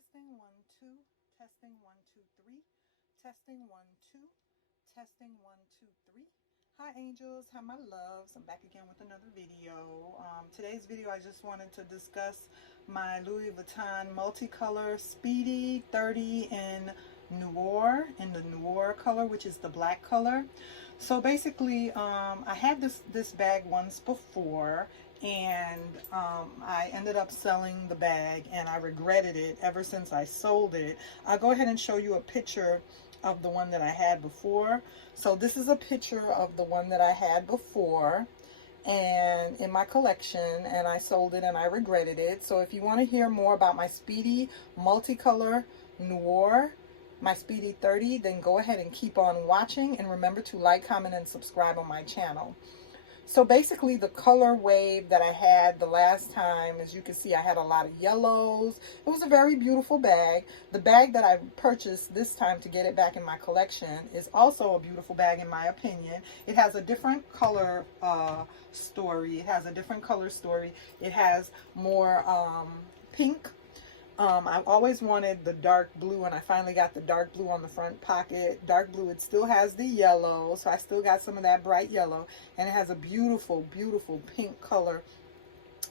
Testing 1 2, testing 1 2 3, testing 1 2, testing 1 2 3. Hi angels, hi my loves. I'm back again with another video. Today's video I just wanted to discuss my Louis Vuitton Multicolor Speedy 30 in Noir, in the Noir color, which is the black color. So basically, I had this bag once before, and I ended up selling the bag, and I regretted it ever since I sold it. I'll go ahead and show you a picture of the one that I had before. So this is a picture of the one that I had before and in my collection, and I sold it and I regretted it. So if you want to hear more about my Speedy Multicolor Noir, my Speedy 30, then go ahead and keep on watching, and remember to like, comment, and subscribe on my channel. So basically the color wave that I had the last time, as you can see, I had a lot of yellows. It was a very beautiful bag. The bag that I purchased this time to get it back in my collection is also a beautiful bag in my opinion. It has a different color story. It has a different color story. It has more pink. I've always wanted the dark blue, and I finally got the dark blue on the front pocket. Dark blue, it still has the yellow, so I still got some of that bright yellow, and it has a beautiful, beautiful pink color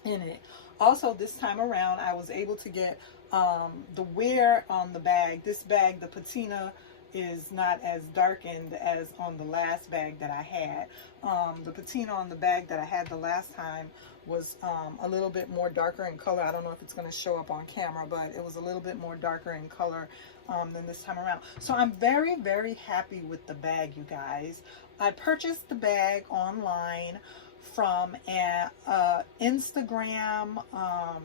in it. Also, this time around, I was able to get the wear on the bag. This bag, the patina, is not as darkened as on the last bag that I had. The patina on the bag that I had the last time was a little bit more darker in color. I don't know if it's going to show up on camera, but it was a little bit more darker in color than this time around. So I'm very, very happy with the bag, you guys. I purchased the bag online from an Instagram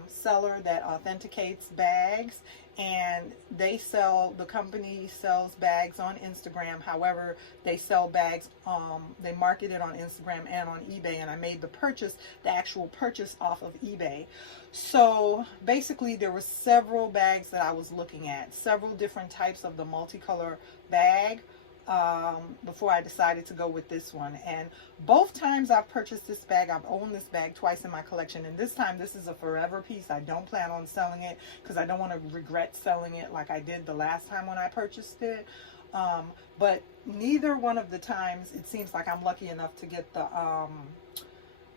seller that authenticates bags, and the company sells bags on Instagram. However, they sell bags, they market it on Instagram and on eBay, and I made the actual purchase off of eBay. So basically there were several bags that I was looking at, several different types of the multicolor bag, before I decided to go with this one. And both times I've purchased this bag, I've owned this bag twice in my collection, and this time this is a forever piece. I don't plan on selling it because I don't want to regret selling it like I did the last time when I purchased it. But neither one of the times it seems like I'm lucky enough to get the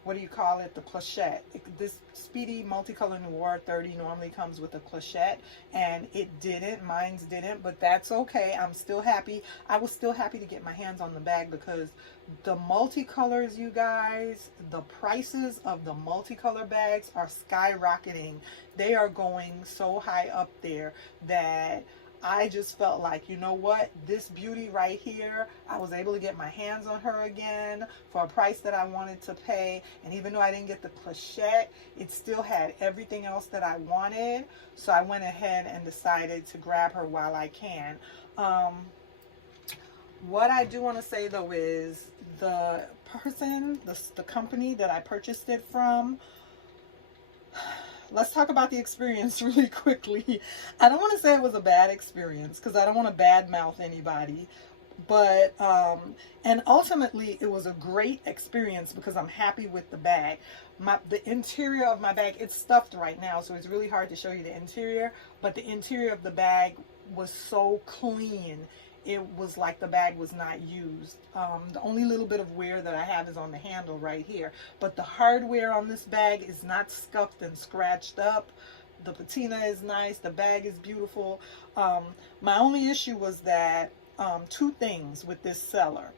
what do you call it, the clochette. This Speedy Multicolor Noir 30 normally comes with a clochette, and it didn't. Mine's didn't, but that's okay. I'm still happy. I was still happy to get my hands on the bag because the multicolors, you guys, the prices of the multicolor bags are skyrocketing. They are going so high up there that I just felt like, you know what, this beauty right here, I was able to get my hands on her again for a price that I wanted to pay. And even though I didn't get the clochette, it still had everything else that I wanted. So I went ahead and decided to grab her while I can. What I do want to say though is the company that I purchased it from, let's talk about the experience really quickly. I don't want to say it was a bad experience because I don't want to badmouth anybody, but and ultimately it was a great experience because I'm happy with the bag. The interior of my bag, it's stuffed right now, so it's really hard to show you the interior, but the interior of the bag was so clean. It was like the bag was not used. The only little bit of wear that I have is on the handle right here. But the hardware on this bag is not scuffed and scratched up. The patina is nice. The bag is beautiful. My only issue was that two things with this seller.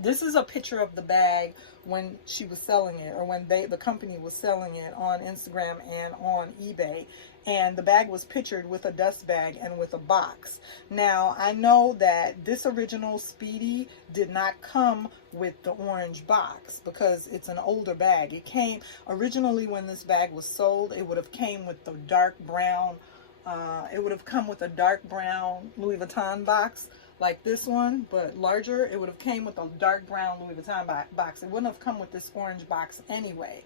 This is a picture of the bag when she was selling it, or when the company was selling it on Instagram and on eBay. And the bag was pictured with a dust bag and with a box. Now, I know that this original Speedy did not come with the orange box because it's an older bag. It came, originally when this bag was sold, it would have came with the dark brown, it would have come with a dark brown Louis Vuitton box like this one, but larger. It would have came with a dark brown Louis Vuitton box. It wouldn't have come with this orange box anyway.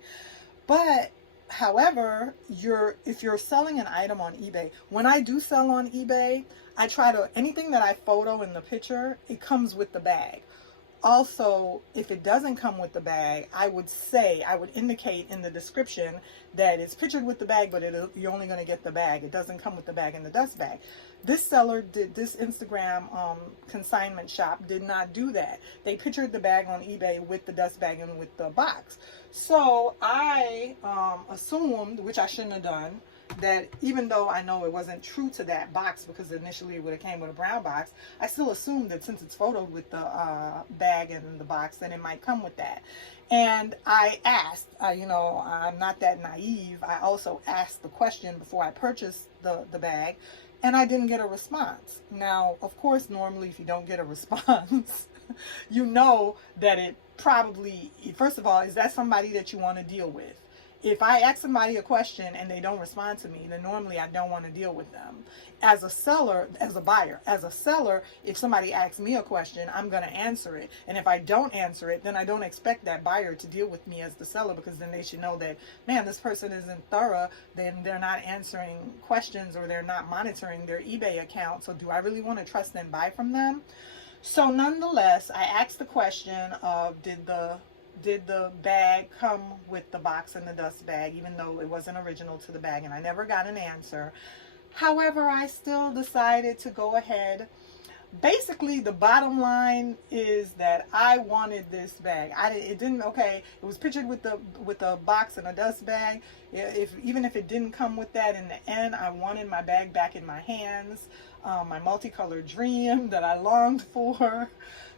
But however, if you're selling an item on eBay, when I do sell on eBay, I try to, anything that I photo in the picture, it comes with the bag. Also, if it doesn't come with the bag, I would indicate in the description that it's pictured with the bag, but you're only going to get the bag. It doesn't come with the bag in the dust bag. This Instagram consignment shop did not do that. They pictured the bag on eBay with the dust bag and with the box. So I assumed, which I shouldn't have done, that even though I know it wasn't true to that box, because initially it would have came with a brown box, I still assumed that since it's photoed with the bag and the box, then it might come with that. And I asked, you know, I'm not that naive. I also asked the question before I purchased the bag, and I didn't get a response. Now, of course, normally if you don't get a response, you know that it probably, first of all, is that somebody that you want to deal with? If I ask somebody a question and they don't respond to me, then normally I don't want to deal with them. As a seller, as a buyer, as a seller, if somebody asks me a question, I'm going to answer it. And if I don't answer it, then I don't expect that buyer to deal with me as the seller, because then they should know that, man, this person isn't thorough, then they're not answering questions or they're not monitoring their eBay account. So do I really want to trust and buy from them? So nonetheless, I asked the question of, did the bag come with the box and the dust bag, even though it wasn't original to the bag, and I never got an answer. However, I still decided to go ahead. Basically, the bottom line is that I wanted this bag. It was pictured with the box and a dust bag. Even if it didn't come with that in the end, I wanted my bag back in my hands. My multicolored dream that I longed for.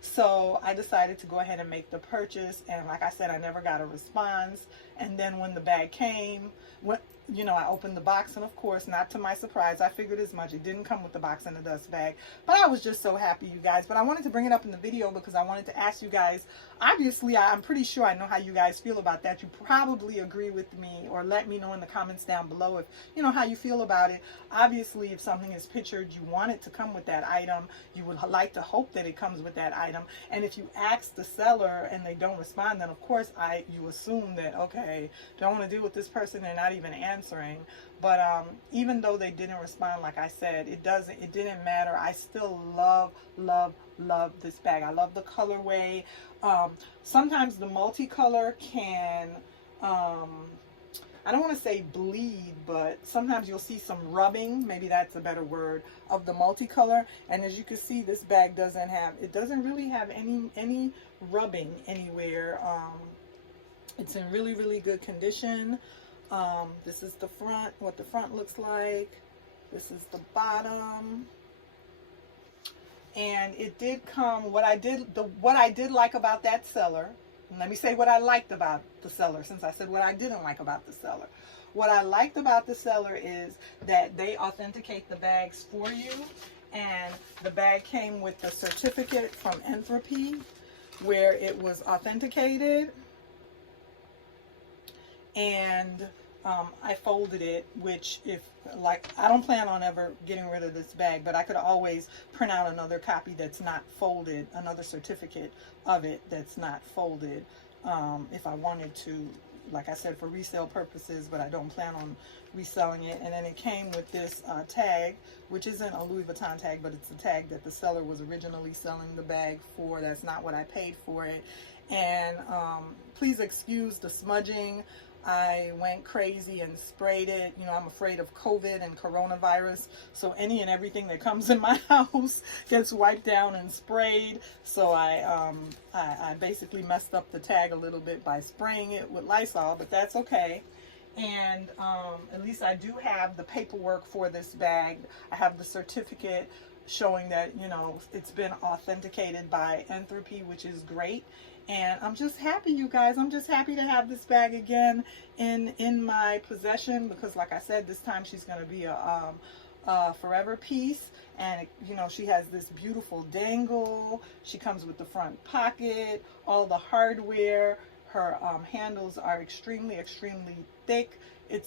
So I decided to go ahead and make the purchase, and like I said, I never got a response. And then when the bag came, I opened the box, and of course, not to my surprise, I figured as much. It didn't come with the box and the dust bag, but I was just so happy, you guys. But I wanted to bring it up in the video because I wanted to ask you guys, obviously, I'm pretty sure I know how you guys feel about that. You probably agree with me, or let me know in the comments down below if you know how you feel about it. Obviously, if something is pictured, you want it to come with that item. You would like to hope that it comes with that item. And if you ask the seller and they don't respond, then of course you assume that, okay, don't want to deal with this person, they're not even answering. But even though they didn't respond, like I said, it didn't matter. I still love this bag. I love the colorway. Sometimes the multicolor can I don't want to say bleed, but sometimes you'll see some rubbing, maybe that's a better word, of the multicolor. And as you can see, this bag doesn't really have any rubbing anywhere. It's in really good condition. This is the front, what the front looks like. This is the bottom. And it did come, what I did like about that seller, and let me say what I liked about the seller, since I said what I didn't like about the seller. What I liked about the seller is that they authenticate the bags for you, and the bag came with the certificate from Entropy where it was authenticated, and I folded it, which I don't plan on ever getting rid of this bag, but I could always print out another copy that's not folded, another certificate of it that's not folded, if I wanted to, like I said, for resale purposes, but I don't plan on reselling it. And then it came with this tag, which isn't a Louis Vuitton tag, but it's a tag that the seller was originally selling the bag for. That's not what I paid for it. And please excuse the smudging. I went crazy and sprayed it. You know, I'm afraid of COVID and coronavirus, so any and everything that comes in my house gets wiped down and sprayed. So I basically messed up the tag a little bit by spraying it with Lysol, but that's okay. And at least I do have the paperwork for this bag. I have the certificate showing that, you know, it's been authenticated by Entropy, which is great. And I'm just happy, you guys. I'm just happy to have this bag again in my possession, because like I said, this time she's going to be a forever piece. And you know, she has this beautiful dangle. She comes with the front pocket, all the hardware. Her handles are extremely thick.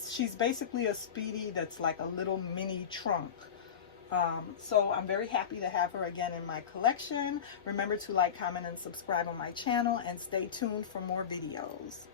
She's basically a Speedy that's like a little mini trunk. So I'm very happy to have her again in my collection. Remember to like, comment, and subscribe on my channel, and stay tuned for more videos.